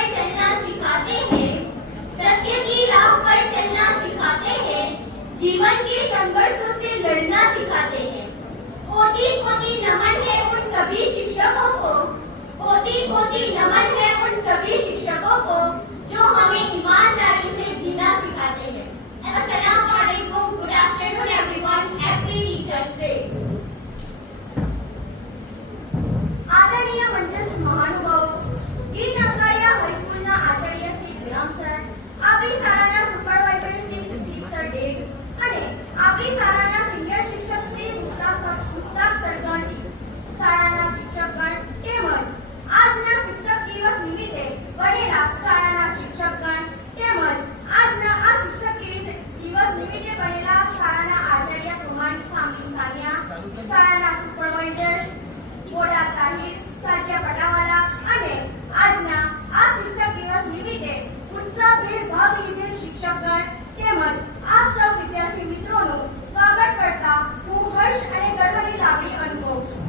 पर चलना सिखाते हैं, सत्य की राह पर चलना सिखाते हैं, जीवन के संघर्षों से लड़ना सिखाते हैं। कोटि कोटि नमन है उन सभी शिक्षकों को, कोटि कोटि नमन है उन सभी शिक्षकों को जो हमें ईमानदारी से जीना सिखाते हैं। अस्सलाम वालेकुम, good afternoon everyone, happy teachers day. आदरणीय मंचस्थ महानुभावो, ગીર નંગારિયા હાઈસ્કૂલના આચાર્ય શ્રી ગુલામ સર, આપણી શાળાના સુપરવાઇઝર શ્રી સિદ્દીક સર ડેગ અને આપણી શાળાના સિનિયર શિક્ષક શ્રી મુસ્તાક સર ગણજી, શાળાના શિક્ષકગણ તેમજ આજના શિક્ષક દિવસ નિમિત્તે વડેલા શાળાના શિક્ષકગણ તેમજ આજના આ શિક્ષક દિવસ નિમિત્તે બનેલા શાળાના આચાર્ય કુમાર સામી સાનિયા, શાળાના સુપરવાઇઝર બોડા તાહિર, સાજિયા પટાવાલા અને આજના આ શિક્ષક દિવસ નિમિત્તે ઉત્સાહભેર ભાગ લીધેલ શિક્ષકગણ તેમજ આપ સૌ વિદ્યાર્થી મિત્રોનું સ્વાગત કરતા હું હર્ષ અને ગર્વની લાગણી અનુભવું છું।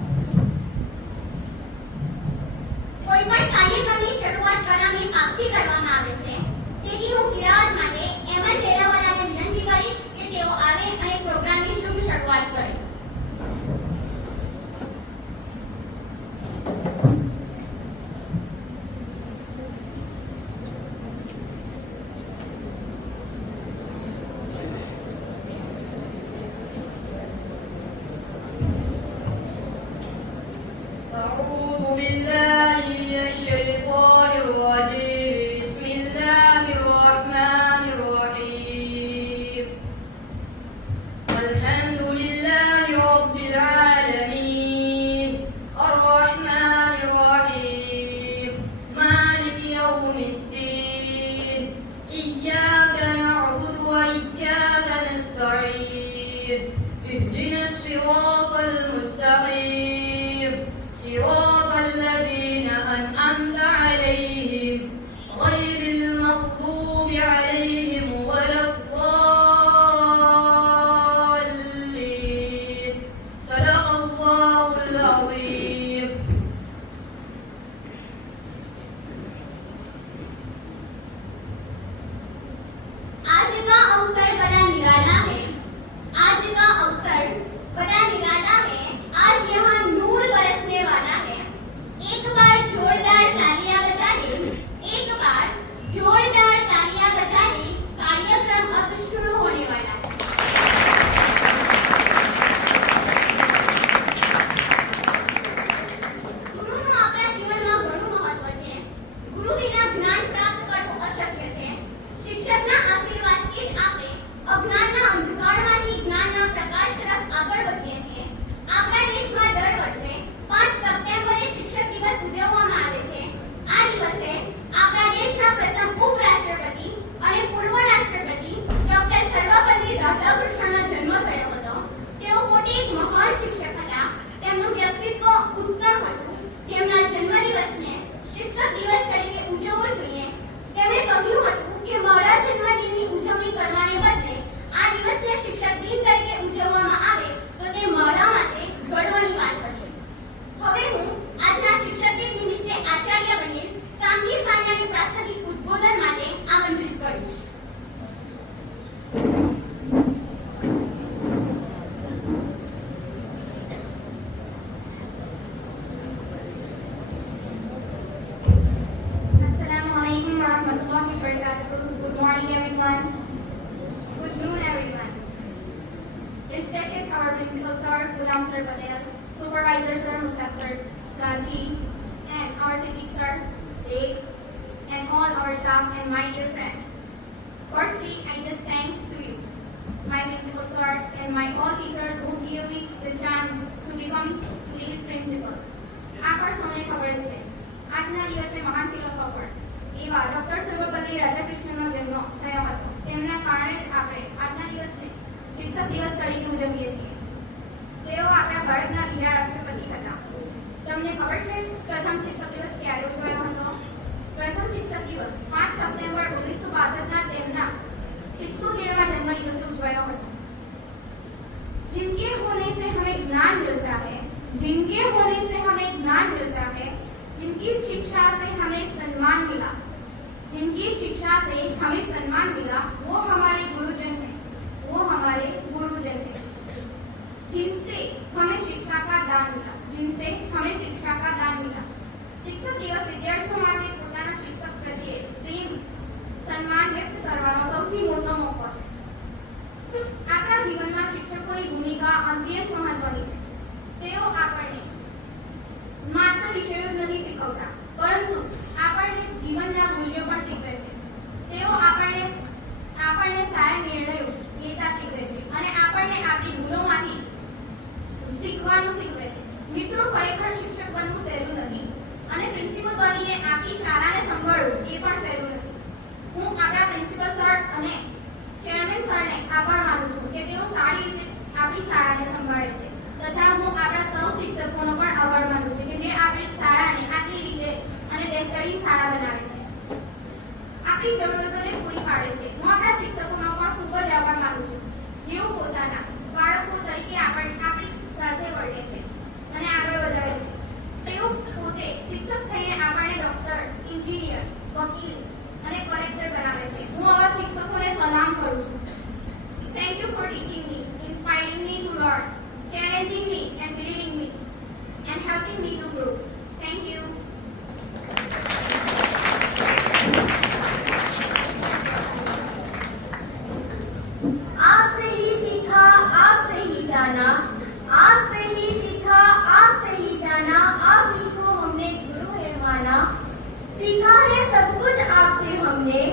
કોઈ પણ કાર્યક્રમની શરૂઆત કલામી આપથી કરવામાં આવે છે, તેથી હું કિરાત માટે એમએલ લેરાવાલાને વિનંતી કરીશ કે તેઓ આવે અને પ્રોગ્રામની શુભ શરૂઆત કરે। أعوذ بالله من الشيطان الرجيم بسم الله الرحمن الرحيم الحمد لله رب العالمين الرحمن الرحيم مالك يوم الدين إياك نعبد وإياك نستعين اهدنا الصراط المستقيم صراط الذين أنعمت عليهم غير المغضوب عليهم ولا الضالين صدق الله العظيم। आज का अवसर बड़ा निराला है, आज का अवसर बड़ा निराला है। आज यहाँ नूर बरसने वाला है। एक बार जोरदार तालियां बजा दे, एक बार जोरदार तालियां बजा दे। कार्यक्रम अब शुरू होने वाला है। ગુરુનું આપણા જીવનમાં ઘણું મહત્વ છે। ગુરુ વિના જ્ઞાન પ્રાપ્ત કરવું અશક્ય છે। શિક્ષકના આશીર્વાદથી જ આપણે અજ્ઞાનના અંધકારમાંથી જ્ઞાનના પ્રકાશ તરફ આગળ વધીએ છીએ। આપણા દેશમાં દર વર્ષે 5 સપ્ટેમ્બરે શિક્ષક દિવસ ઉજવવામાં આવે છે। આ દિવસે આપણા દેશના પ્રથમ ઉપરાષ્ટ્રપતિ અને પૂર્વ રાષ્ટ્રપતિ ડોક્ટર સર્વપલ્લી રાધાકૃષ્ણનો જન્મ થયો હતો। તેઓ પોતે એક મહાન શિક્ષક હતા। તેમનું વ્યક્તિત્વ ઉત્તમ હતું, જેમના જન્મદિવસને શિક્ષક દિવસ તરીકે ઉજવવો જોઈએ। તેમણે કહ્યું હતું કે મારા જન્મદિનની ઉજવણી કરવાને બદલે આ દિવસને શિક્ષક દિન તરીકે ઉજવવામાં આવે તો તે મારા માટે ગર્વની વાત હશે। હવે હું આજના શિક્ષક દિન નિમિત્તે આચાર્ય બનેલ સામજી સાનિયાને પ્રાસંગિક ઉદ્બોધન માટે આમંત્રિત કરીશ। Assalamualaikum warahmatullahi wabarakatuh. Good morning everyone. Good noon everyone. Respected our principal sir, Gulam sir Patel, supervisor sir, Mustak sir Gaji, and our Siddiq sir, Dave, and all our staff and my dear friends. Firstly, I just thanks to you, my principal sir, and my all teachers who give me the chance to become today's principal. આપણ સૌને ખબર છે, આજના દિવસે મહાન philosopher એવા doctor Sarvepalli રાધાકૃષ્ણનો જન્મ થયો હતો। તેમના કારણે જ આપણે આજના દિવસને શિક્ષક દિવસ તરીકે ઉજવીએ છીએ। તેઓ આપણા ભારતના બીજા રાષ્ટ્રપતિ હતા। તમને ખબર છે પ્રથમ શિક્ષક દિવસ ક્યારે ઉજવાયો હતો? પ્રથમ શિક્ષક દિવસ 5 સપ્ટેમ્બર 1962ના તેમના 77મા જન્મદિવસે ઉજવાયો હતો। जिनके होने से हमें ज्ञान मिलता है, जिनके होने से हमें ज्ञान मिलता है, जिनकी शिक्षा से हमें सम्मान मिला, जिनकी शिक्षा से हमें सम्मान मिला, वो हमारे गुरुजन हैं, वो हमारे गुरुजन हैं, जिनसे हमें शिक्षा का दान मिला, जिनसे हमें शिक्षा का दान मिला। शिक्षक दिवस विद्यार्थियों માટે પોતાના શિક્ષક પ્રત્યે પ્રેમ સન્માન વ્યક્ત કરવાનો સૌથી મોટો મોકો છે. આપણા જીવનમાં શિક્ષકોની ભૂમિકા અત્યંત મહત્વની છે. તેઓ આપણને માત્ર વિષયો જ નથી શીખવતા, પરંતુ આપણને જીવનના મૂલ્યો પણ શીખવે છે. તેઓ આપણને સારા નિર્ણયો લેતા શીખવે છે અને આપણને આપણી ભૂલોમાંથી શીખવાનું શીખવે છે. મિત્રો, ખરેખર શિક્ષક બનવું સહેલું નથી અને પ્રિન્સિપલ બનીને આખી શાળાને સંભાળવું એ પણ સહેલું નથી. હું આપણા પ્રિન્સિપલ સર અને ચેરમેન સરને આભાર માનું છું કે તેઓ સારી રીતે આપણી શાળાને સંભાળે છે, તથા હું આપણા સૌ શિક્ષકોનો પણ આભાર માનું છું કે જે આપણી શાળાને આટલી રીતે અને બહેતરીન શાળા બનાવે છે, આપણી જરૂરતોને પૂરી પાડે છે. હું આપણા શિક્ષકોનો પણ ખૂબ જ આભાર માનું છું, જેઓ પોતાના બાળકો તરીકે આપણી સાથે વર્તે છે અને આગળ વધારે છે. તેઓ પોતે શિક્ષક થઈને આપણને ડોક્ટર, એન્જિનિયર, વકીલ અને કલેક્ટર બનાવે છે. હું આવા શિક્ષકોને સલામ કરું છું. Thank you for teaching me, inspiring me to learn, challenging me and believing me, and helping me to grow. Thank you. आपसे ही सीखा, आपसे ही जाना, आपसे ही सीखा, आपसे ही जाना, आप ही को हमने गुरु है माना। सीखा है सब कुछ आपसे हमने,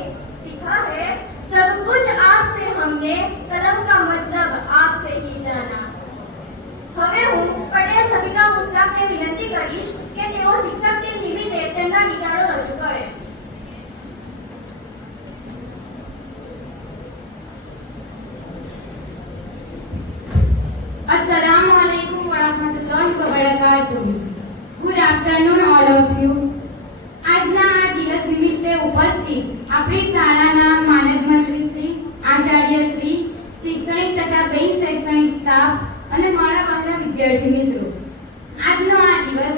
सीखा है सब कुछ आपसे हमने, कलम का मतलब आपसे ही जाना। હવે હું પટેલ સવિતા મુસ્તાકને વિનંતી કરીશ કે તેઓ શિક્ષકને નિમિત્તે તેમના વિચારો રજૂ કરે. Assalamu alaikum wa rahmatullahi wa barakatuh. Good afternoon all of you. આજના આ દિવસ નિમિત્તે ઉપસ્થિત આપણી શાળાના માનદ મંત્રી શ્રી, આચાર્યશ્રી, શૈક્ષણિક તથા ગૈર શૈક્ષણિક સ્ટાફ અને મારા વહાલા વિદ્યાર્થી મિત્રો, આજનો આ દિવસ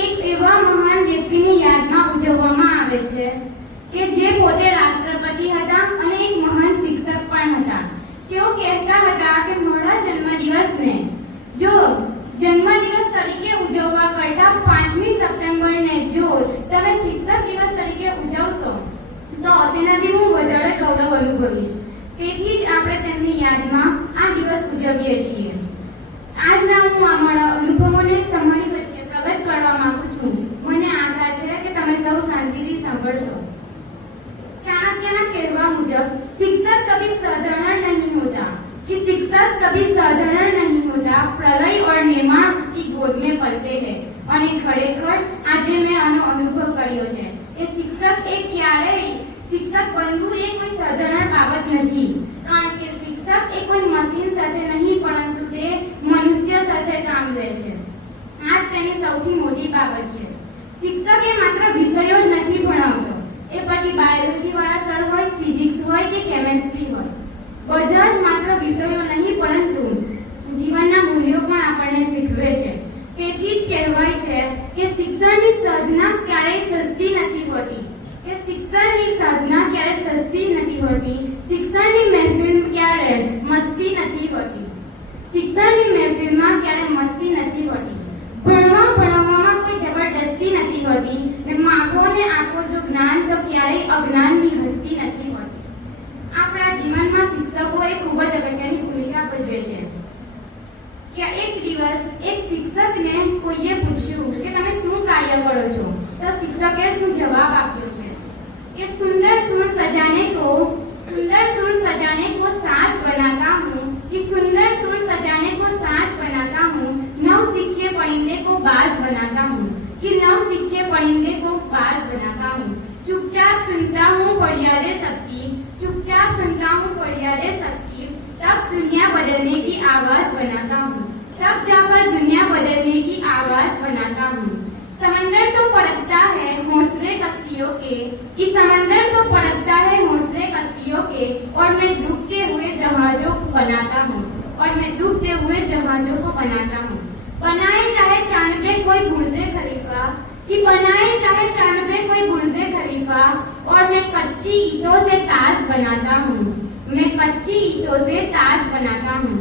એક એવા મહાન વ્યક્તિની યાદમાં ઉજવવામાં આવે છે કે જે પોતે રાષ્ટ્રપતિ હતા અને એક મહાન શિક્ષક પણ હતા. તેઓ કહેતા હતા કે મારા જન્મદિવસને જો જન્મદિવસ તરીકે ઉજવવા કરતા 5મી સપ્ટેમ્બરને જો તમે શિક્ષક દિવસ તરીકે ઉજવશો તો તેનાથી હું વધારે ગૌરવ અનુભવીશ. તેથી જ આપણે તેમની યાદમાં આ દિવસ ઉજવીએ છીએ. આજના હું અમારા અનુભવોને તમારી વચ્ચે પ્રગટ કરવા માંગુ છું. મને આશા છે કે તમે સૌ શાંતિથી સાંભળશો. चाणक्य कहवा मुजब शिक्षक कभी साधारण नहीं होता, कि शिक्षक कभी साधारण नहीं होता, प्रलय और निर्माण उसकी गोद में पलते हैं. અને ખરેખર આજે મેં આનો અનુભવ કર્યો છે કે શિક્ષક એ ક્યારેય શિક્ષક બનવું એ કોઈ સાધારણ બાબત નથી, કારણ કે શિક્ષક એ કોઈ મશીન સાથે નહીં, પરંતુ તે મનુષ્ય સાથે કામ લે છે. આ જ તેની સૌથી મોટી બાબત છે. શિક્ષક એ માત્ર વિષયો જ નથી ભણાવતો, એ પછી બાયોલોજી વાળા સર હોય, ફિઝિક્સ હોય કે કેમેસ્ટ્રી હોય, બધા જ માત્ર વિષયો નહીં પરંતુ જીવનના મૂલ્યો પણ આપણને શીખવે છે. તેથી જ કહેવાય છે કે શિક્ષણની સાધના ક્યારેય સસ્તી નથી હોતી, કે શિક્ષણની સાધના ક્યારેય સસ્તી નથી હોતી, શિક્ષણની મહેફિલ ક્યારે મસ્તી નથી હોતી, શિક્ષણની મહેફિલમાં ક્યારે મસ્તી નથી હોતી. ભણવામાં કોઈ જબરદસ્તી નથી હોતી ને માગો ને આપો જો જ્ઞાન તો ક્યારેય અજ્ઞાનની હસ્તી નથી હોતી. આપણા જીવનમાં શિક્ષકો એ ખૂબ જ અગત્યની ભૂમિકા ભજવે છે. કે એક દિવસ એક શિક્ષકને કોઈએ પૂછ્યું કે તમે શું કાર્ય કરો છો, તો શિક્ષકે શું જવાબ આપ્યો છે કે सुंदर सुर सजाने को साज बनाता हूँ, कि सुंदर सुर सजाने को साज बनाता हूँ, नव सीखे परिंदे को बाज बनाता हूँ, कि नव सीखे परिंदे को बाज बनाता हूँ. चुपचाप सुनता हूँ फरियादे सबकी, चुपचाप सुनता हूँ फरियादे सबकी, तब दुनिया बदलने की आवाज बनाता हूँ, तब जाकर दुनिया बदलने की आवाज बनाता हूँ. समंदर तो पड़कता है हौसले कश्तियों के, कि समंदर तो पड़कता है हौसले कश्तियों के, और मैं डूबते हुए जहाजों को बनाता हूँ, और मैं डूबते हुए जहाजों को बनाता हूँ. बनाए चाहे चांद पे कोई बुर्जे खलीफा, कि बनाए चाहे चांद पे कोई बुर्ज खलीफा और मैं कच्ची ईंटों से ताज बनाता हूँ, मैं कच्ची ईंटों से ताज बनाता हूँ।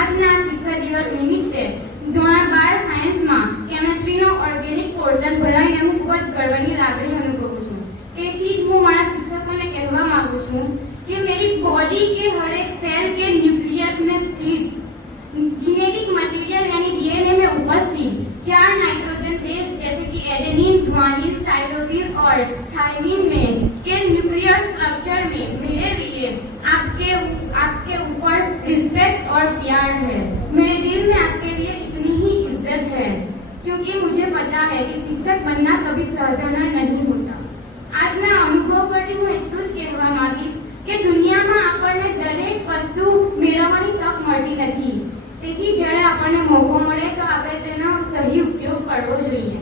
આજના શિક્ષક દિવસ નિમિત્તે ધોરણ 12 સાયન્સમાં કેમેસ્ટ્રીનો ઓર્ગેનિક પોર્શન ભણાવીને હું ખૂબ જ ગર્વની લાગણી અનુભવું છું। તેથી જ હું મારા શિક્ષકોને કહેવા માંગુ છું कि मेरी बॉडी के हर एक सेल के न्यूक्लियस में स्थित जेनेटिक मटेरियल यानी डीएनए में उपस्थित 4 नाइट्रोजन बेस जैसे कि एडेनिन, ग्वानिन, साइटोसिन और थायमिन में के न्यूक्लियर स्ट्रक्चर में मेरे लिए आपके ऊपर रिस्पेक्ट और प्यार है। मेरे दिल में आपके लिए इतनी ही इज्जत है क्योंकि मुझे पता है कि शिक्षक बनना कभी साधारण नहीं होता। આજના અનુભવ પરથી હું એટલું જ કહેવા માંગીશ કે દુનિયામાં આપણને દરેક વસ્તુ મેળવવાની તક મળતી નથી, તેથી જ્યારે આપણને મોકો મળે તો આપણે તેનો સહી ઉપયોગ કરવો જોઈએ।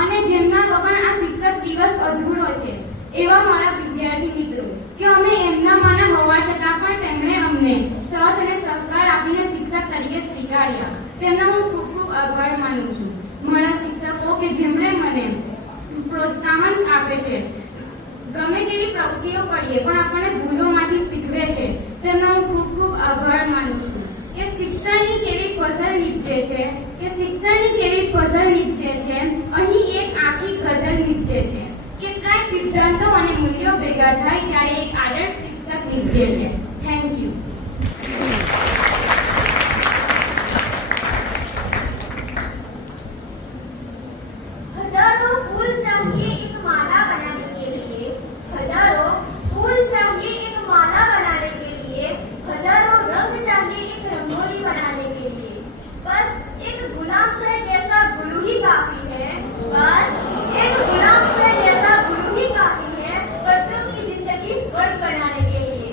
અને જેમના વગર આ શિક્ષક દિવસ અધૂરો છે એવા મારા વિદ્યાર્થી મિત્રો કે અમે એમનામાંના હોવા છતાં પણ તેમણે અમને સાથ અને સહકાર આપીને શિક્ષક તરીકે સ્વીકાર્યા, તેમનો હું ખૂબ ખૂબ આભાર માનું છું। મારા શિક્ષકો કે જેમણે મને પ્રોત્સાહન આપે છે, ગમે તેવી પ્રવૃત્તિઓ કરીએ પણ આપણને ભૂલોમાંથી શીખવે છે, તેમનો હું ખૂબ ખૂબ આભાર માનું છું। કે શિક્ષણની કેવી ફસલ નીપજે છે, અહીં એક આખી ગઝલ નીપજે છે। કેટલાય સિદ્ધાંતો અને મૂલ્યો ભેગા થાય જ્યારે એક આદર્શ શિક્ષક નીપજે છે। Thank you. हजारों फूल चाहिए एक माला बनाने के लिए, हजारों फूल चाहिए एक माला बनाने के लिए, हजारों रंग चाहिए एक रंगोली बनाने के लिए। बस एक गुलाम सर जैसा गुरु ही काफी है, बस एक गुलाम सर जैसा गुरु ही काफी है बच्चों की जिंदगी स्वर्ग बनाने के लिए।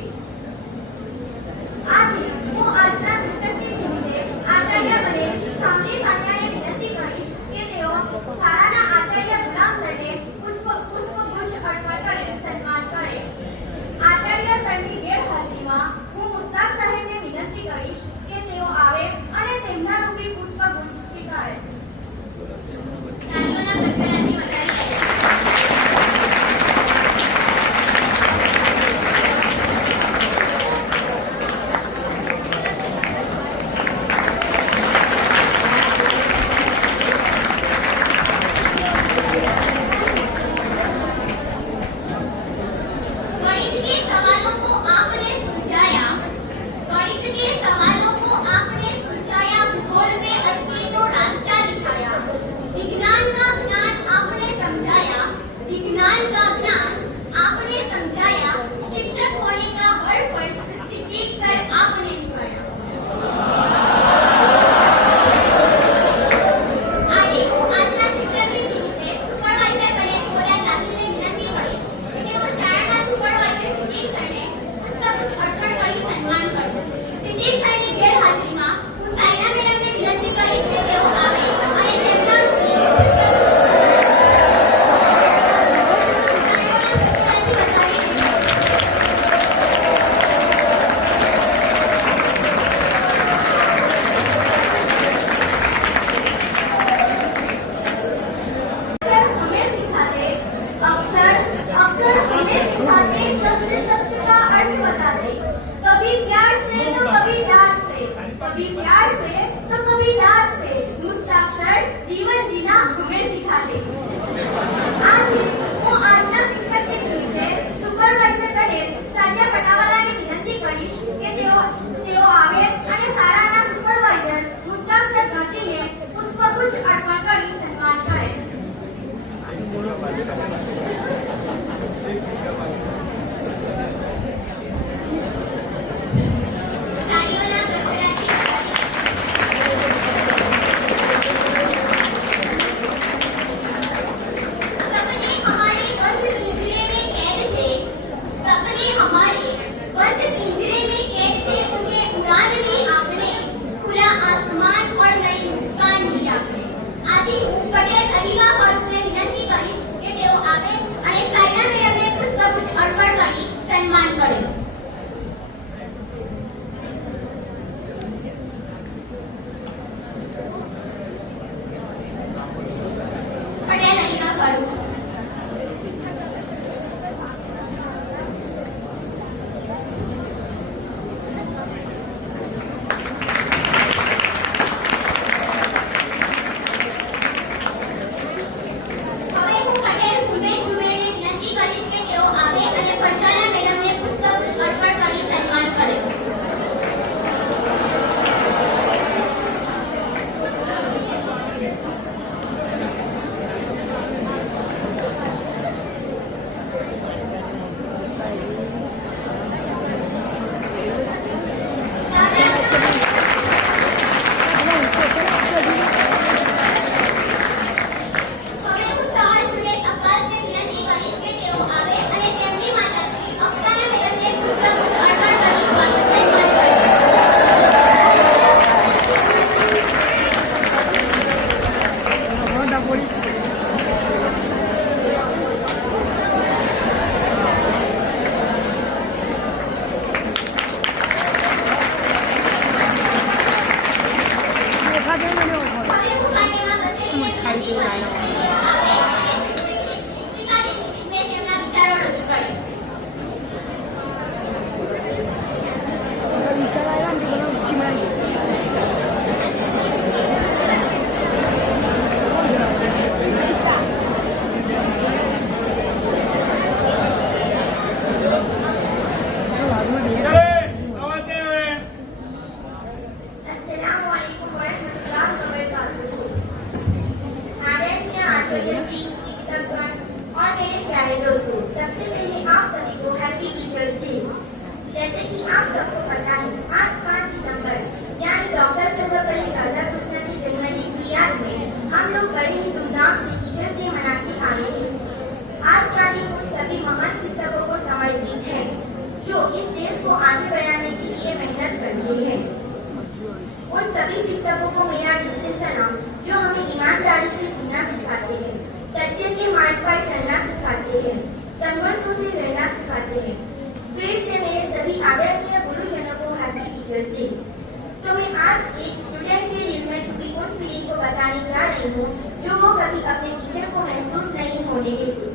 होने के थे।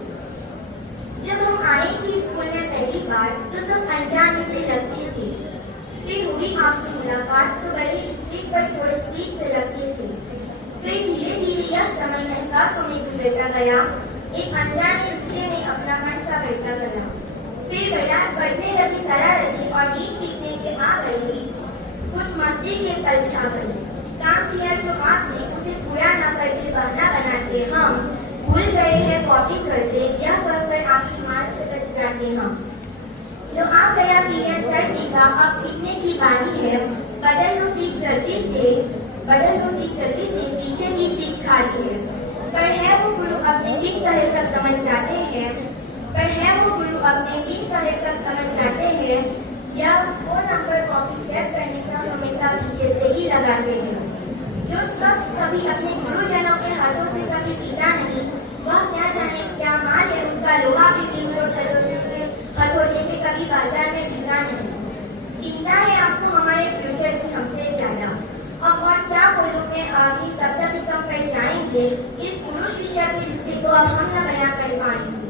जब हम आई थी स्कूल में पहली बार तो सब अनजाने से लगते थे, फिर हुई आपसे मुलाकात तो बड़े स्ट्रिक्ट पर थोड़े स्ट्रिक्ट से लगते थे। फिर धीरे धीरे यह समय एहसास में गुजरता गया, एक अनजाने रिश्ते में अपना मन सा बैठा गया। फिर बढ़ने लगी शरारती और डीप सीखने के आ गई, कुछ मस्ती के पल छा गए। काम किया जो आपने उसे पूरा न करके बहाना बनाते हम भूल गए हैं कॉपी करते, यह कहकर आपकी मार से बच जाते हम। जो आ गया पीरियड सर जी का, अब लिखने की बारी है, बदल लो सीख जल्दी से पीछे की सीख खाली है। पर है वो गुरु अपने ठीक कहे सब समझ जाते हैं, या वो नंबर कॉपी चेक करने का हमेशा पीछे से ही लगाते हैं। जो शख्स कभी अपने गुरुजनों के हाथों से कभी पीता नहीं, वह क्या जाने क्या माल है उसका, लोहा भी दिन जो हथौड़े के कभी बाजार में बिका नहीं। चिंता है आपको हमारे फ्यूचर की हमसे ज्यादा। अब और क्या बोलूं मैं, अभी शब्द कम कर जाएंगे, इस गुरु शिष्य के रिश्ते को अब हम न बयां कर पाएंगे।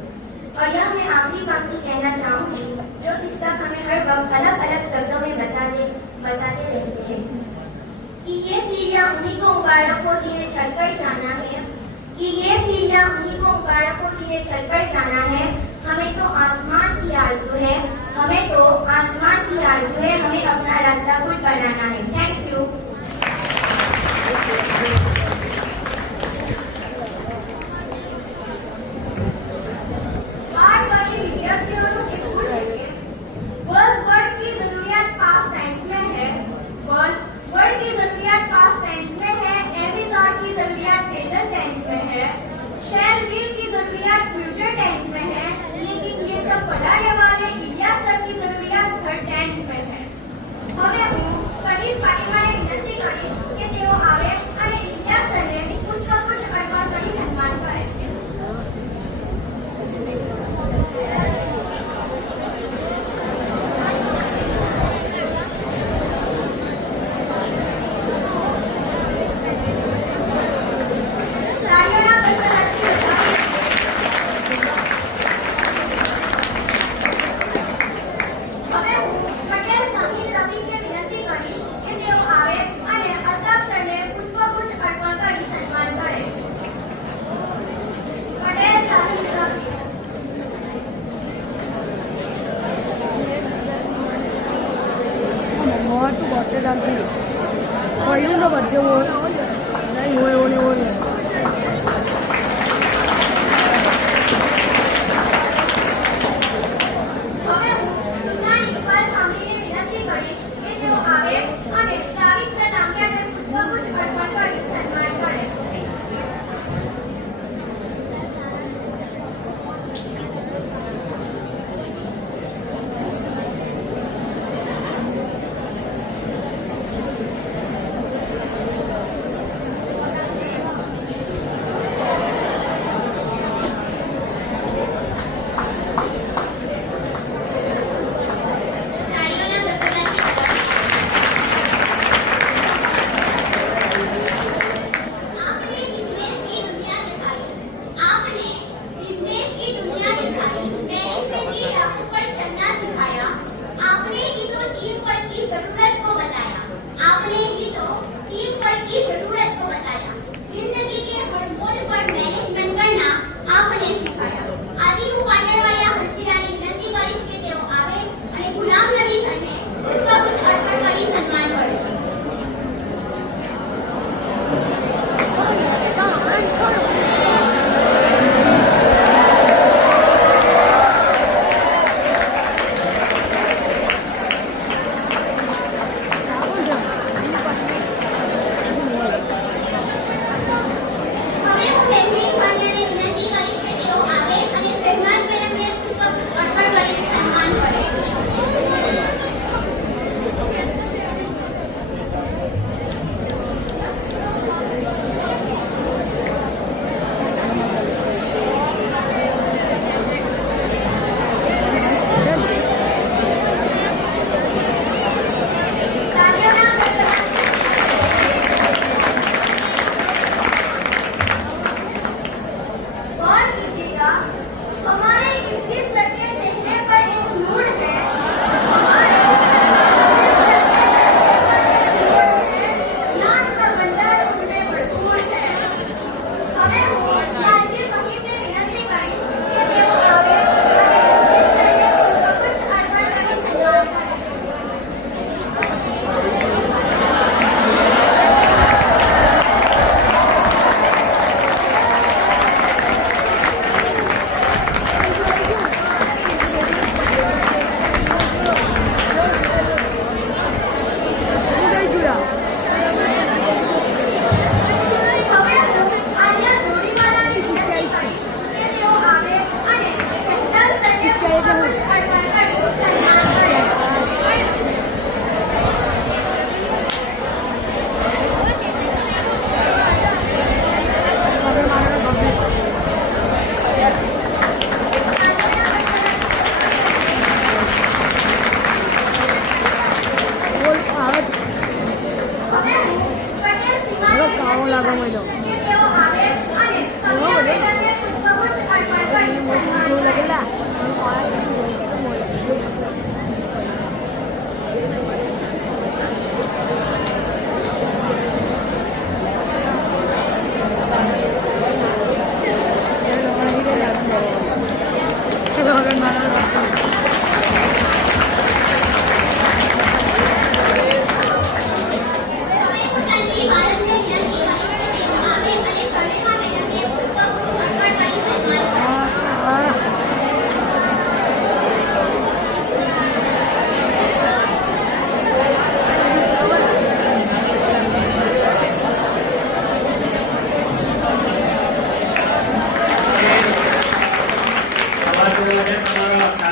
और यह मैं आखिरी पंक्ति कहना चाहूंगी, जो शिक्षक हमें हर वक्त अलग अलग शब्दों में बताते रहते हैं कि ये सीढ़ियां उन्हीं को मुबारक हो जिन्हें छत पर जाना है, हमें तो आसमान की आरज़ू है, हमें अपना रास्ता खुद बनाना है। Thank you. पढ़ाने वाले इलियास सर की जरूरियात थर्ड टेंस में है। હવે હું કનીશ પાટીલને વિનંતી કરીશ કે તેઓ આવે અને ઇલિયાસ સરને પુષ્પગુચ્છ અર્પણ કરી સન્માન કરે.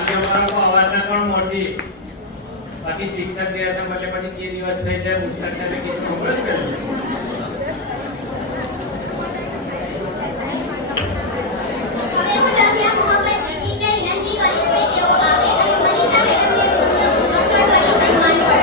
માધ્યમવાળા કો અવાજના પણ મોટી બાકી શિક્ષક જે હતા એટલે પછી તે દિવસ થઈ જાય પુસ્તક સાહેબે કીધું ખબર જ પડે હવે હું દરમિયાન મોહમ્મદ શફીકને વિનંતી કરીશ કે તેઓ આવે અને મનીષા મેડમને પૂર્ણ કરી સન્માન કરે.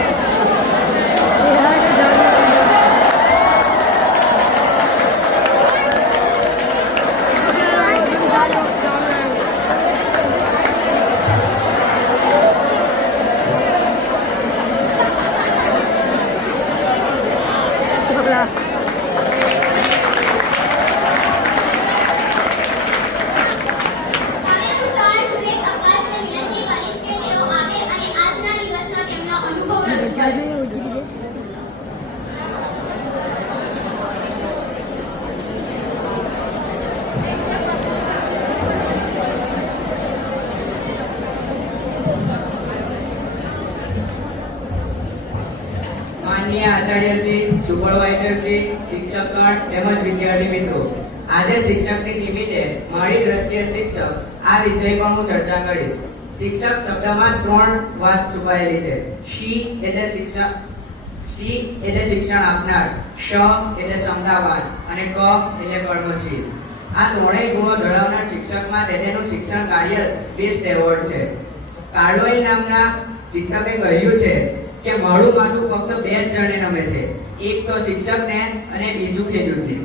હવે હું સર સુરેશ અબ્બાસને વિનંતી કરીશ કે તેઓ આવે અને આજના દિવસનો તેમનો અનુભવ રજૂ કરે. માનનીય આચાર્યશ્રી, સુપરવાઇઝરશ્રી, શિક્ષકગણ તેમજ વિદ્યાર્થી મિત્રો, આજે શિક્ષકની નિમિત્તે મારી દ્રષ્ટિએ શિક્ષક આ વિષય પર હું ચર્ચા કરીશ. શિક્ષક શબ્દમાં ત્રણ વાત છુપાયેલી છે. શી એટલે શિક્ષક, શી એટલે શિક્ષણ આપનાર, શ એટલે ક્ષમતાવાન અને ક એટલે કર્મશીલ. આ ત્રણેય ગુણો ધરાવનાર શિક્ષકમાં તેનું શિક્ષણ કાર્ય બેસ્ટ એવોર્ડ છે. કાર્લોઇલ નામના ચિંતકે કહ્યું છે કે મારું માથું ફક્ત બે જ જણને નમે છે, એક તો શિક્ષકને અને બીજું ખેડૂતને.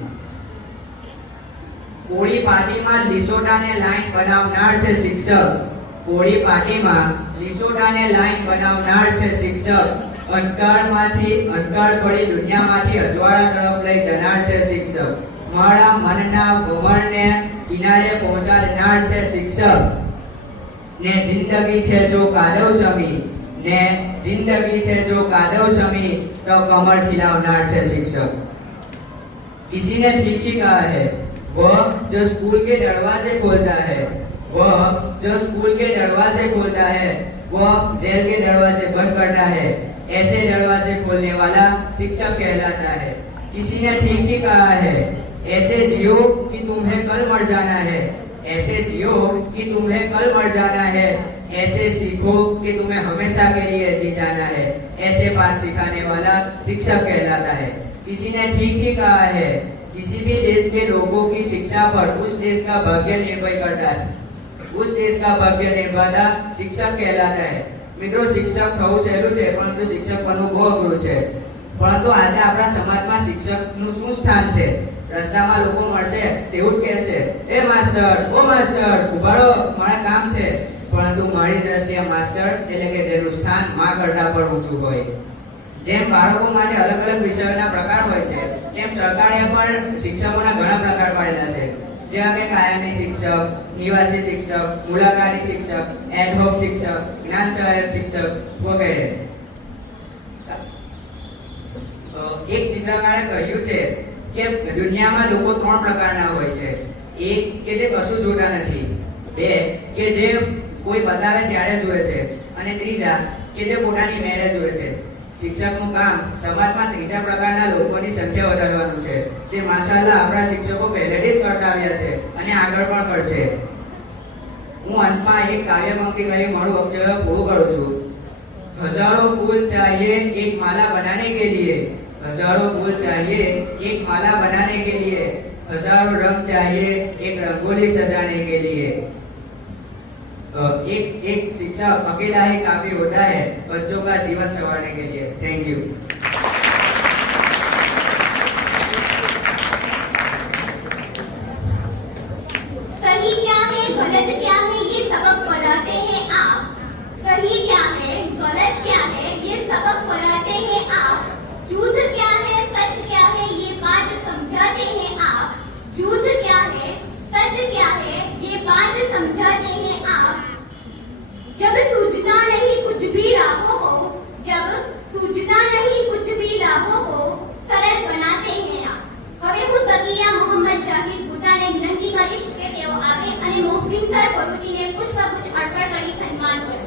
કોળી પાટીમાં લીસોટાને લાઈન બનાવનાર છે શિક્ષક. કોળી પાટીમાં લીસોટાને લાઈન બનાવનાર છે શિક્ષક. અંધકાર પડી દુનિયામાંથી અજવાળા તરફ લઈ જનાર છે શિક્ષક. મારા મનના ભમરને કિનારે પહોંચાડનાર છે શિક્ષક. ને જિંદગી છે જો કાદવ સમી, ने जिंदगी છે जो कादव समी तो कमर खिलावनार છે शिक्षक. किसी ने ठीक ही कहा है, वह जो स्कूल के दरवाजे खोलता है, वह जो स्कूल के दरवाजे खोलता है, वह जेल के दरवाजे बंद करता है. ऐसे दरवाजे खोलने वाला शिक्षक कहलाता है. किसी ने ठीक ही कहा है, ऐसे जियो कि तुम्हें कल मर जाना है, ऐसे जियो कि तुम्हें कल मर जाना है, ऐसे सीखो कि तुम्हें हमेशा के लिए जी जाना है. ऐसे बात सिखाने वाला शिक्षक कहलाता है. किसी ने ठीक ही कहा है, किसी भी देश के लोगों की शिक्षा पर उस देश का भाग्य निर्भर करता है. उस देश का भाग्य निर्माता शिक्षक कहलाता है. મિત્રો, શિક્ષક થવું સહેલું છે, પરંતુ શિક્ષક બનવું બહુ અઘરું છે. પરંતુ આજે આપણા સમાજમાં શિક્ષકનું શું સ્થાન છે? રસ્તામાં લોકો મળશે તેવું જ કહે છે, એ માસ્ટર, ઓ માસ્ટર, ઉભા રહો, મારા કામ છે. પરંતુ મારી દ્રષ્ટિએ માસ્ટર એટલે કે જેનું સ્થાન માં કરતા પણ ઊંચું હોય. જેમ બાળકો માટે અલગ અલગ વિષયોના પ્રકાર હોય છે, તેમ સરકારે પણ શિક્ષકોના ઘણા પ્રકાર પાડેલા છે. જેવા કે કાયમી શિક્ષક, નિવાસી શિક્ષક, મુલાકાતી શિક્ષક, એડહોક શિક્ષક, જ્ઞાન સહાયક શિક્ષક વગેરે. એક ચિત્રકારે કહ્યું છે કે દુનિયામાં લોકો ત્રણ પ્રકારના હોય છે. એક કે જે કશું જોતા નથી, બે કે જે કોઈ બતાવે ત્યારે જુએ છે, અને ત્રીજા કે જે પોતાની મેળે જુએ છે. શિક્ષકનું કામ સમાજમાં ત્રીજા પ્રકારના લોકોની સંખ્યા વધારવાનું છે. તે માશાઅલ્લાહ આપણા શિક્ષકો પહેલેથી જ કરતા આવ્યા છે અને આગળ પણ કરશે. હું અંતમાં એક કાવ્ય પંક્તિ કરી મારું વક્તવ્ય પૂરું કરું છું. हजारों फूल चाहिए एक माला बनाने के लिए, हजारों फूल चाहिए एक माला बनाने के लिए, हजारों रंग चाहिए एक रंगोली सजाने के लिए. एक शिक्षक अकेला ही काफी होता है बच्चों का जीवन संवारने के लिए. Thank you. सही क्या है गलत क्या है ये सबक पढ़ाते हैं आप. सही क्या है गलत क्या है ये सबक पढ़ाते हैं आप. झूठ क्या है सच क्या है ये बात समझाते हैं आप. झूठ क्या है सच क्या है ये बात समझाते हैं आप. जब सूझता नहीं कुछ भी राहों को, जब सूझता नहीं कुछ भी राहों को सरल बनाते हैं आप. હવે હું સકીયા મોહમ્મદ જાહિદ ભૂતાને વિનંતી કરીશ કે તેઓ આવે અને મોહસિન સર ભરૂચીને પુષ્પગુચ્છ અર્પણ કરી સન્માન કરે.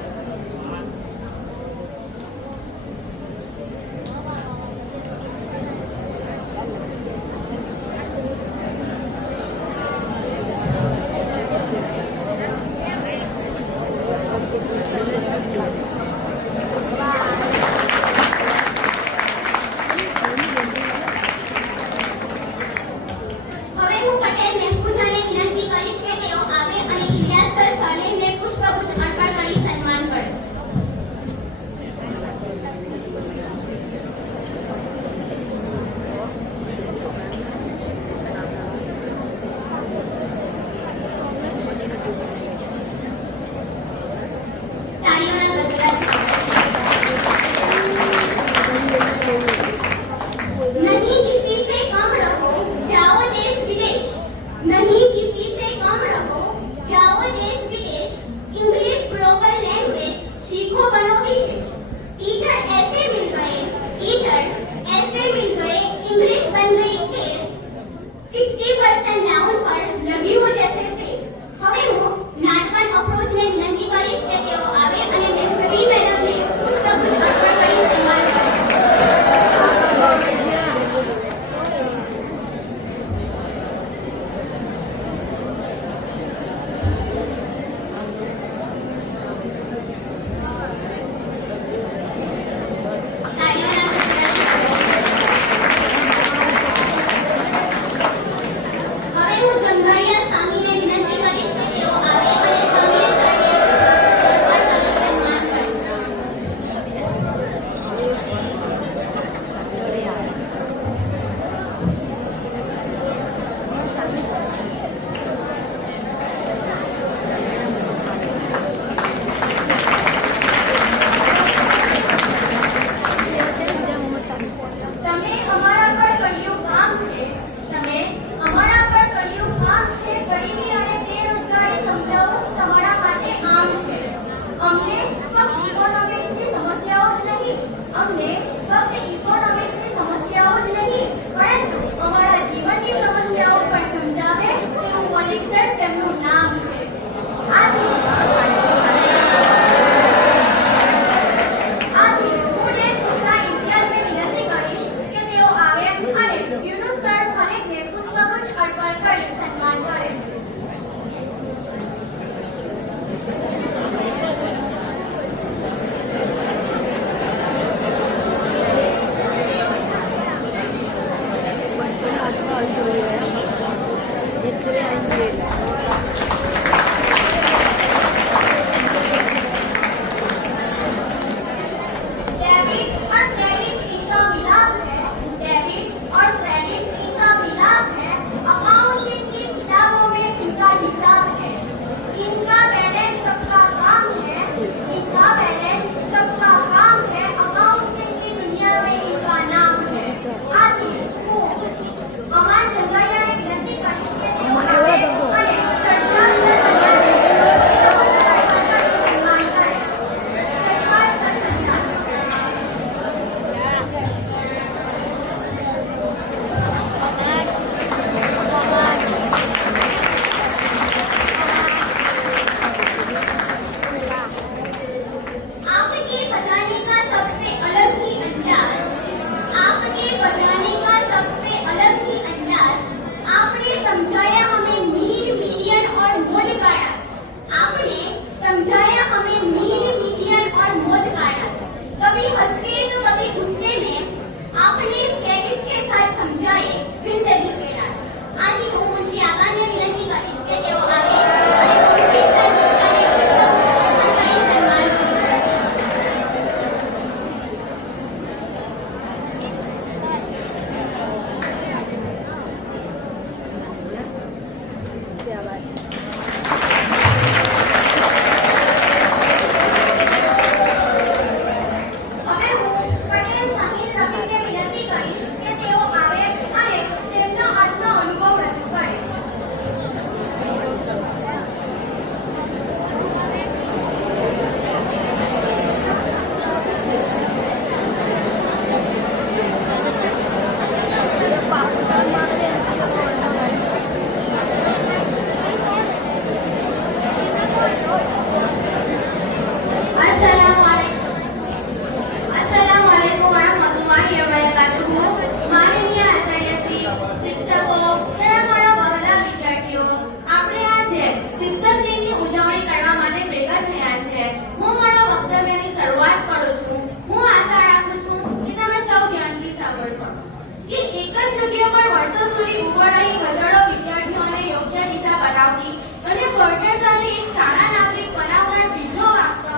વર્ષો સુધી ઉભો રહી હજારો વિદ્યાર્થીઓને યોગ્ય દિશા બતાવતી અને ભણતર સાથે એક સારા નાગરિક બનાવનાર બીજો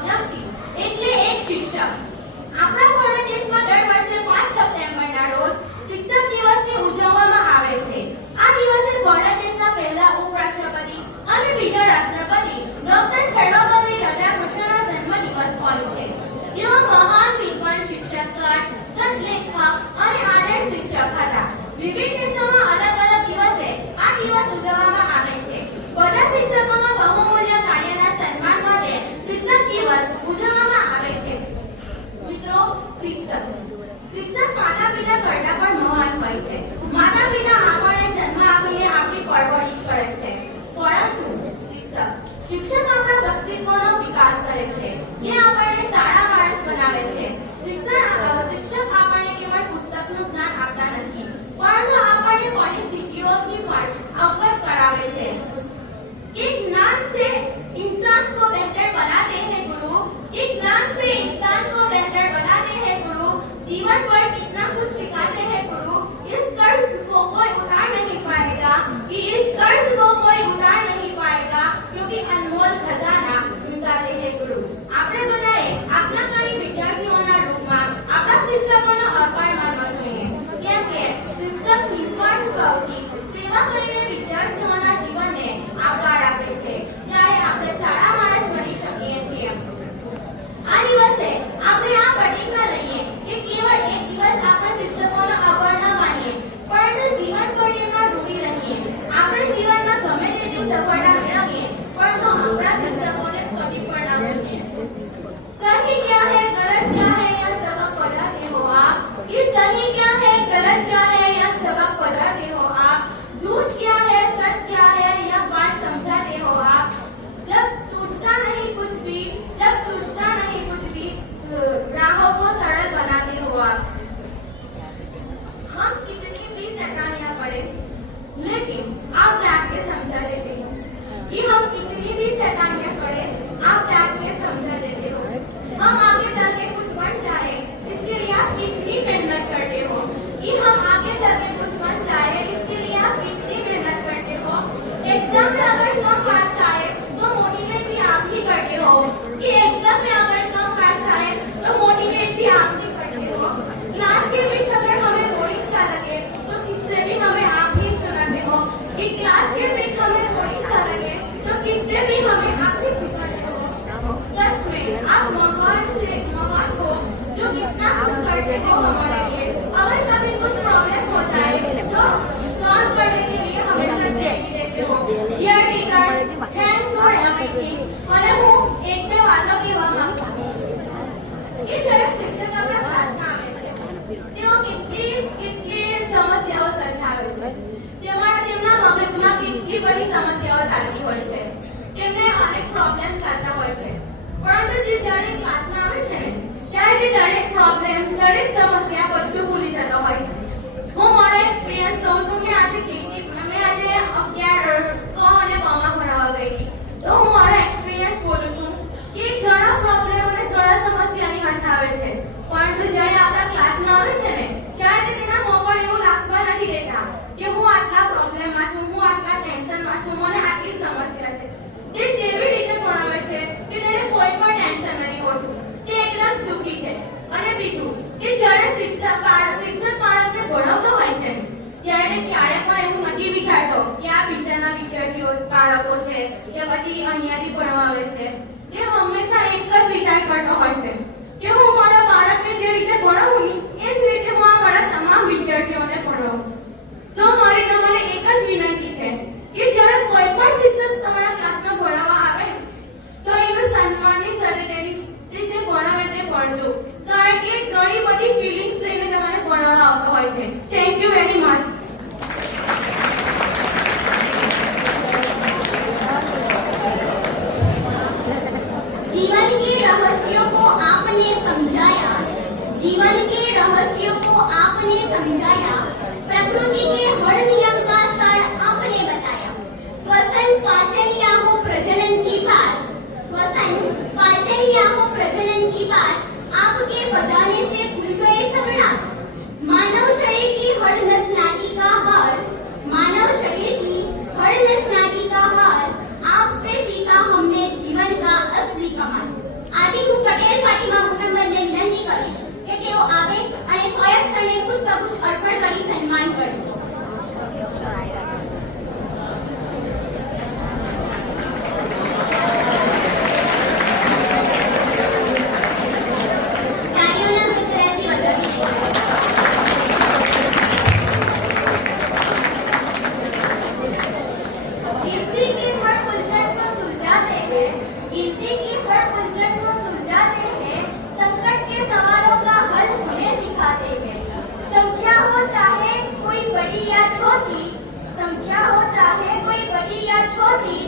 વ્યક્તિ એટલે એક શિક્ષક. આપણા ભારત દેશમાં દર વર્ષે 5 સપ્ટેમ્બરના રોજ શિક્ષક દિવસની ઉજવવામાં આવે છે. આ દિવસે ભારત દેશના પહેલા ઉપરાષ્ટ્રપતિ અને બીજા રાષ્ટ્રપતિ ડોક્ટર સર્વપલ્લી રાધાકૃષ્ણના જન્મદિવસ હોય છે. તેઓ મહાન વિદ્વાન શિક્ષકકાર, લેખક અને આદર્શ શિક્ષક હતા. વિવિધ દેશોમાં અલગ અલગ દિવસે આ દિવસ ઉજવવામાં આવે છે. બધા શિક્ષકોના બહુમૂલ્ય કાર્યના સન્માન માટે શિક્ષક દિવસ ઉજવવામાં આવે છે. મિત્રો, શિક્ષક માતા પિતા કરતા પણ મહાન હોય છે. માતા પિતા આપણને જન્મ આપીને આપણી પરવરિશ કરે છે, પરંતુ શિક્ષક આપણા વ્યક્તિત્વનો વિકાસ કરે છે. જે આપણને સારા માણસ બનાવે છે. શિક્ષક આપણને કેવળ પુસ્તકનું જ્ઞાન આપતા નથી, પરંતુ આપણને પરિસ્થિતિઓથી પણ અવગત કરાવે છે. कि ज्ञान से इंसान को बेहतर बनाते हैं गुरु, कि ज्ञान से इंसान को बेहतर बनाते हैं गुरु, जीवन पर कितना कुछ सिखाते हैं गुरु, इस कर्ज को कोई उतार नहीं पाएगा, कि इस कर्ज को कोई उतार नहीं पाएगा, क्योंकि अनमोल खजाना लुटाते हैं गुरु. આપણે બધાએ આજ્ઞાકારી વિદ્યાર્થીઓના રૂપમાં આપણા શિક્ષકોનો આભાર માનવો જોઈએ, કેમ કે શિક્ષક નિસ્વાર્થ ભાવથી સેવા કરીને વિદ્યાર્થીઓના જીવનને આકાર આપે છે. ત્યારે આપણે સારા માણસ બની શકીએ છીએ. આ દિવસે આપણે આ પ્રતિજ્ઞા લઈએ કે કેવળ એક દિવસ આપણે શિક્ષકોનો આભાર ન માનીએ, પરંતુ જીવનભર તેમના ઋણી રહીએ. આપણે જીવનમાં ગમે તેટલી સફળતા મેળવીએ, પરંતુ આપણા શિક્ષકોને કદી પણ ન ભૂલીએ. सही क्या है गलत क्या है यह सबक बताते हो आप, कि सही क्या है गलत क्या है यह सबक बताते हो आप, झूठ क्या है सच क्या है यह बात समझाते हो आप, जब सोचता नहीं कुछ भी राहों को सरल बनाते हो आप. हम कितनी भी शैतानियां पढ़े, लेकिन आप त्याग के समझा देते हो. कि हम कितनी भी शैतानियां पढ़े, आप त्याग के समझा देते हो. हम आगे चल के कुछ बन जाए, इसके लिए आप कितनी मेहनत करते हो. कि हम आगे चल के कुछ बन जाए, इसके लिए आप कितनी मेहनत करते हो. एग्जाम में अगर कम मार्क्स आए तो मोटिवेट भी आप ही करते हो. कि एग्जाम में अगर कम मार्क्स आए तो मोटिवेट भी आप ही करते हो. क्लास के बीच अगर हमें बोरिंग सा लगे तो किससे भी हमें आप ही सुनाते हो. कि क्लास के बीच हमें बोरिंग सा लगे तो किससे भी हमें आप ही सिखाते हो. सच में आप महान से महान हो, जो कितना कुछ करते हो हमारे लिए. अगर कभी कुछ प्रॉब्लम हो जाए तो सॉल्व करने के लिए हमें रेडी देते हो. Dear teacher, thanks for everything. અને હું એક બે વાતો કહેવા માંગુ છું કે જ્યારે શિક્ષક આપણા ક્લાસમાં આવે છે, તેઓ કેટલી સમસ્યાઓ સર્જાવે છે. તેમના મગજમાં કેટલી બધી સમસ્યાઓ ચાલતી હોય છે. તેમને અનેક પ્રોબ્લેમ ચાલતા હોય છે, પરંતુ જે જ્યારે ક્લાસમાં આવે છે ત્યારે તે દરેક પ્રોબ્લેમ, દરેક સમસ્યા બધું ભૂલી જતો હોય છે. હું મારો એક્સપિરિયન્સ કહું છું. મેં આજે 11 ક અને બમાં ભણાવવા ગઈ હતી, તો હું મારો એક્સપિરિયન્સ બોલું છું કે ઘણા પ્રોબ્લેમ અને ઘણા સમસ્યાની વાત આવે છે, પરંતુ જ્યારે આપણા ક્લાસમાં આવે છે ને ત્યારે તે તેના મોં પર એવું લાગવા નથી દેતા કે હું આટલા પ્રોબ્લેમમાં છું, હું આટલા ટેન્શનમાં છું, મને આટલી સમસ્યા છે. તે તેવી રીતે ભણાવે છે કે તેને કોઈ પણ ટેન્શન નથી હોતું, તે એકદમ સુખી છે. અને બીજું કે જ્યારે શિક્ષક બાળકને ભણાવતો હોય છે ત્યારે ક્યારે પણ એવું નથી વિચારતો કે આ બીજાના વિદ્યાર્થીઓ બાળકો છે કે પછી અહીંયાથી ભણવા આવે છે. તે હંમેશા એક જ વિચાર કરતો હોય છે કે હું મારા બાળકને જે રીતે ભણાવું ને એ જ રીતે હું આ મારા તમામ વિદ્યાર્થીઓને ભણાવું. તો મારી તમને એક જ વિનંતી છે કે જ્યારે કોઈ પણ શિક્ષક તમારા ક્લાસમાં ભણાવવા આવે તો એનું સન્માનની સાથે તેની જે ભણાવે તે ભણજો, કારણ કે ઘણી બધી ફિલિંગ્સ લઈને તમારે ભણાવવા આવતો હોય છે. Thank you very much. जीवन के रहस्यों को आपने समझाया, जीवन के रहस्यों को आपने समझाया, प्रकृति के हर नियम का सार आपने बताया. श्वसन पाचनिया को प्रजनन की बात, श्वसन पाचनिया को प्रजनन की बात आपके बताने से खुल गए सब राज. मानव शरीर की हर नस नाड़ी का हार दिखा हमने जीवन का असली कमाल। आदि હું પટેલ પાર્ટીમાં મુખ્યમંત્રીને વિનંતી કરીશ કે તેઓ આવે અને સ્વાયત્ત સ્થળને પુષ્પગુચ્છ અર્પણ કરી સન્માન કરે। તાળીઓના ગગડાથી વધાવી લેજો। कीर्ति की हर उलझन को सुलझाते हैं, कीर्ति की हर उलझन को सुलझाते हैं, संकट के सवालों का हल हमें सिखाते हैं। संख्या हो चाहे कोई बड़ी या छोटी, संख्या हो चाहे कोई बड़ी या छोटी,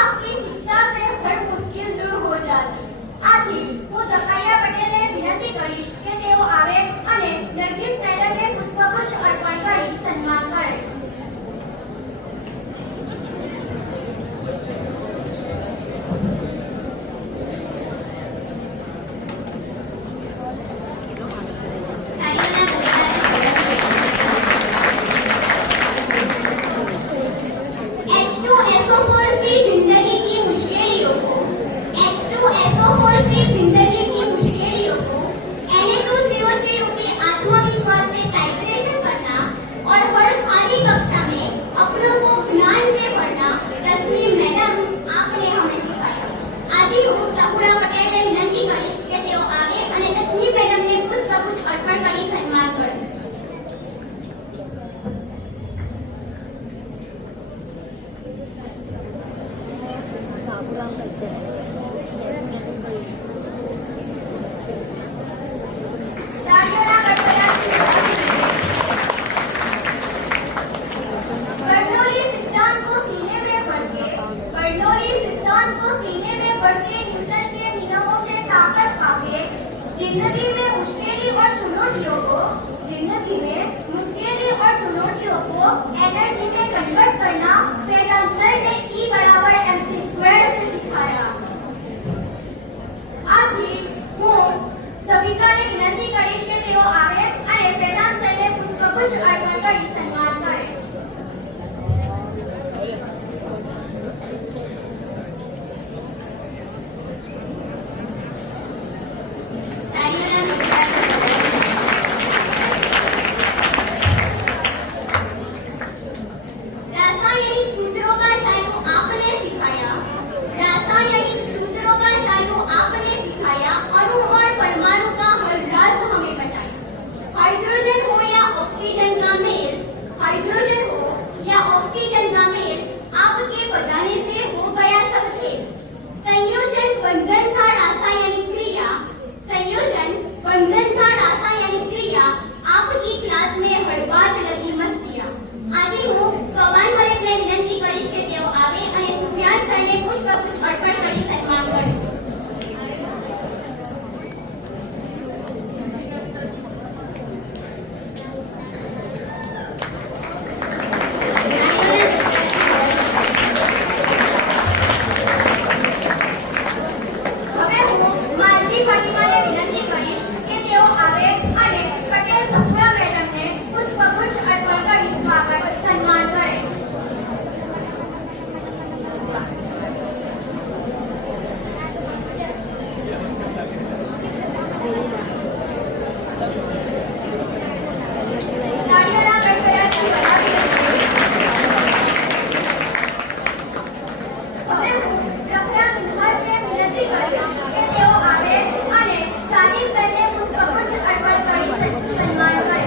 आपकी शिक्षा से हर मुश्किल दूर हो जाती। आથી હું જકારિયા પટેલને વિનંતી કરીશ કે તેઓ આવે અને નરગીસ મેડમને પુષ્પગુચ્છ અર્પણ કરી સન્માન કરે। H2SO4 की जिंदगी की मुश्किलों को H2SO4 की जिंदगी की मुश्किलों को Na2CO3 रूपी आत्मविश्वास से टाइट्रेशन करना और हर खाली कक्षा में अपनों को ज्ञान से भरना तस्नीम मैडम आपने हमें सिखाया। आदि હું તહુરા પટેલને વિનંતી કરીશ કે તેઓ આવે અને તસ્નીમ મેડમને પુષ્પગુચ્છ અર્પણ કરી સન્માન કરે। તાળીઓના ગડગડાટથી વધાવી લેજો। बर्नौली सिद्धांत को सीने में भर के, बर्नौली सिद्धांत को सीने में भर के न्यूटन के नियमों से ताकत पाके जिंदगी में मुश्किल और चुनौतियों को एनर्जी में कन्वर्ट करना वेदांत सर ने E बराबर mc² से सिखाया। આથી હું સવિતાને વિનંતી કરીશ કે તેઓ આવે અને વેદાંત સરને પુષ્પગુચ્છ અર્પણ કરી સન્માન કરે। તાળીઓના ગગડાથી વધાવી લેજો। रासायनिक सूत्रों का चालू आपने सिखाया। रासायनिक सूत्रों का चालू आपने सिखाया। अणु और परमाणु का हर राज हमें बताया। हाइड्रोजन हो या ऑक्सीजन का मेल, हाइड्रोजन हो या ऑक्सीजन का मेल, आपके बजाने से हो गया सब खेल। संयोजन बंधन था रासायनिक क्रिया, संयोजन बंधन था रासायनिक क्रिया, आपकी क्लास में हड़बाज लगी मस्तियां। आदि હું સોબાન મલિકને વિનંતી કરીશ કે તેઓ આવે અને સુફિયાન સરને પુષ્પગુચ્છ અર્પણ કરી સન્માન કરે। હવે હું માલજી પાટીમાને વિનંતી કરીશ કે તેઓ આવે અને પટેલ સપુરા મેડમને પુષ્પગુચ્છ અર્પણ કરી સ્વાગત સન્માન કરે। તાળીઓના ગડગડાટથી વધાવી લેજો। હવે હું રખડા મિનહાસને વિનંતી કરીશ કે તેઓ આવે અને સાની સરને પુષ્પગુચ્છ અર્પણ કરી સન્માન કરે।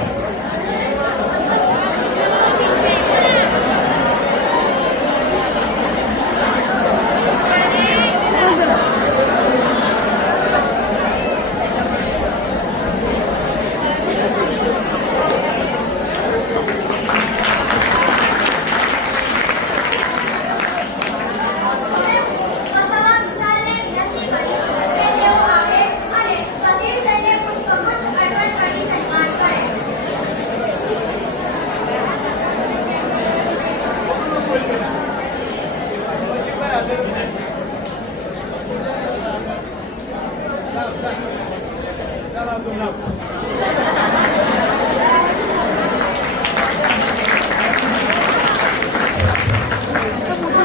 હવે હું મસાલા વિશાલને વિનંતી કરીશ કે તેઓ આવે અને વસીર સરને પુષ્પગુચ્છ અર્પણ કરી સન્માન કરે।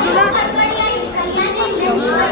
હવે હું કડકડિયા હિસૈયાને વિનંતી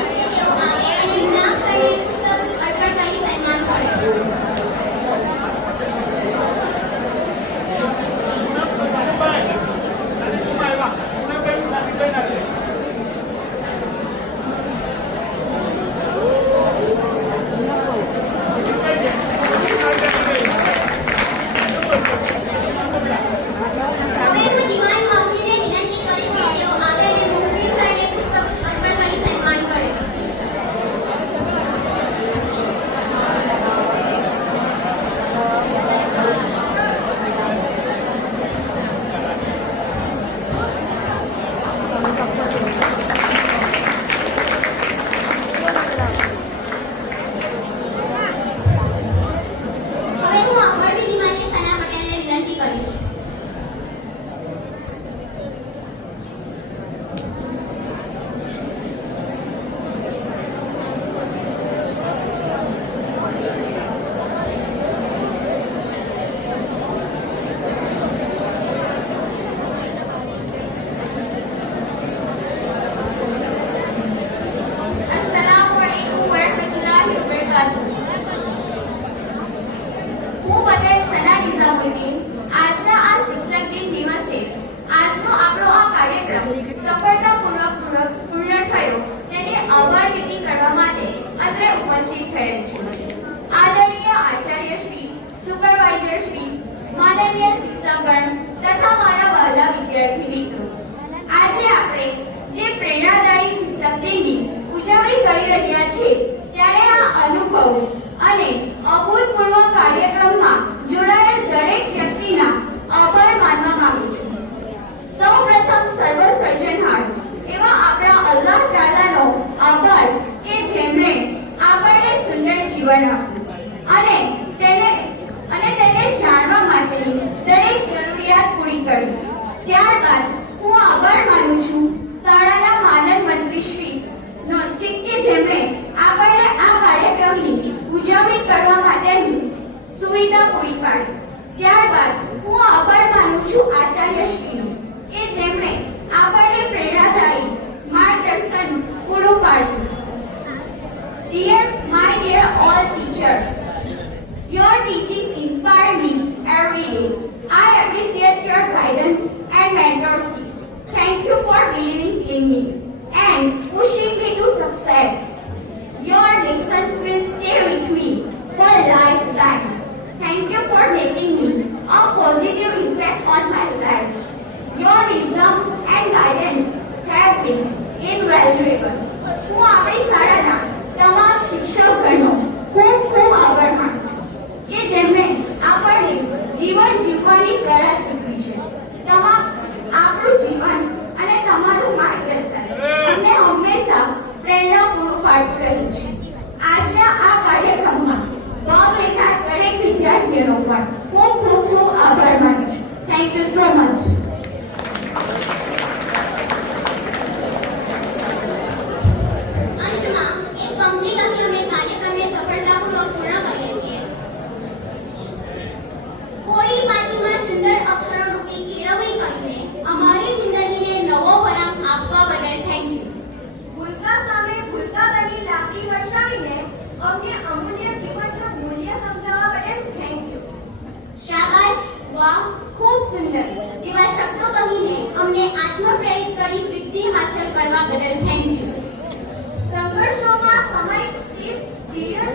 અત્રે ઉપસ્થિત થયેલ છે. આદરણીય આચાર્ય શ્રી, સુપરવાઇઝર શ્રી, માનનીય શિક્ષકગણ તથા મારા વહાલા વિદ્યાર્થી મિત્રો, આજે આપણે જે પ્રેરણાદાયી શિક્ષક દિનની ઉજવણી કરી રહ્યા છીએ ત્યારે આ અનુભવો અને અભૂતપૂર્વ કાર્યક્રમમાં જોડાયેલ દરેક વ્યક્તિના આભાર માનવા માંગુ છું. સૌપ્રથમ સર્વ સર્જનહાર એવા આપણા અલ્લાહ તાલાનો આભાર કે જેમણે આપણને સુંદર જીવન આપ્યું અને તેને જાણવા માટેની દરેક જરૂરિયાત પૂરી કરી. ત્યારબાદ હું આભાર માનું છું શાળાના માનદ મંત્રી શ્રી નો કે જેમણે આપણને આ કાર્યક્રમની ઉજવણી કરવા માટેની સુવિધા પૂરી પાડી. ત્યારબાદ હું આભાર માનું છું આચાર્ય શ્રીનો કે જેમણે આપણને પ્રેરણાદાયી માર્ગદર્શન પૂરું પાડ્યું. My dear all teachers, your teaching inspire me every day. I appreciate your guidance and mentorship. Thank you for believing in me and pushing me to success. Your lessons will stay with me for lifetime. Thank you for making me a positive impact on my life. Your wisdom and guidance have been invaluable. હું આપણી શાળાના તમામ શિક્ષકગણનો ખૂબ ખૂબ આભાર માનું છું કે જેમણે આપણને જીવન જીવવાની કળા શીખવી છે. આપણું જીવન અને તમારું માર્ગદર્શન અમને હંમેશા પ્રેરણા પૂરું પાડતું રહ્યું છે. આજના આ કાર્યક્રમમાં ભાગ લેનાર દરેક વિદ્યાર્થીઓનો પણ ખૂબ ખૂબ ખૂબ આભાર માનું છું. Thank you so much. અંતમાં એક પંક્તિ લખી અમે કાર્યક્રમને સફળતાપૂર્વક પૂર્ણ કરીએ છીએ. કોરી માટીમાં સુંદર અક્ષરો રૂપી કેળવણી કરીને અમારી જિંદગીને નવો વળાંક આપવા બદલ થેન્ક યુ. ભૂલકા સામે ભૂલકા બની લાગણી વરસાવીને અમને અમૂલ્ય જીવનનું મૂલ્ય સમજાવવા બદલ થેન્ક યુ. શાબાશ, વાહ, ખૂબ સુંદર એવા શબ્દો કહીને અમને આત્મપ્રેરિત કરી સિદ્ધિ હાંસલ કરવા બદલ થેન્ક યુ. સંઘર્ષોમાં સમય શિસ્ત, ધીરજ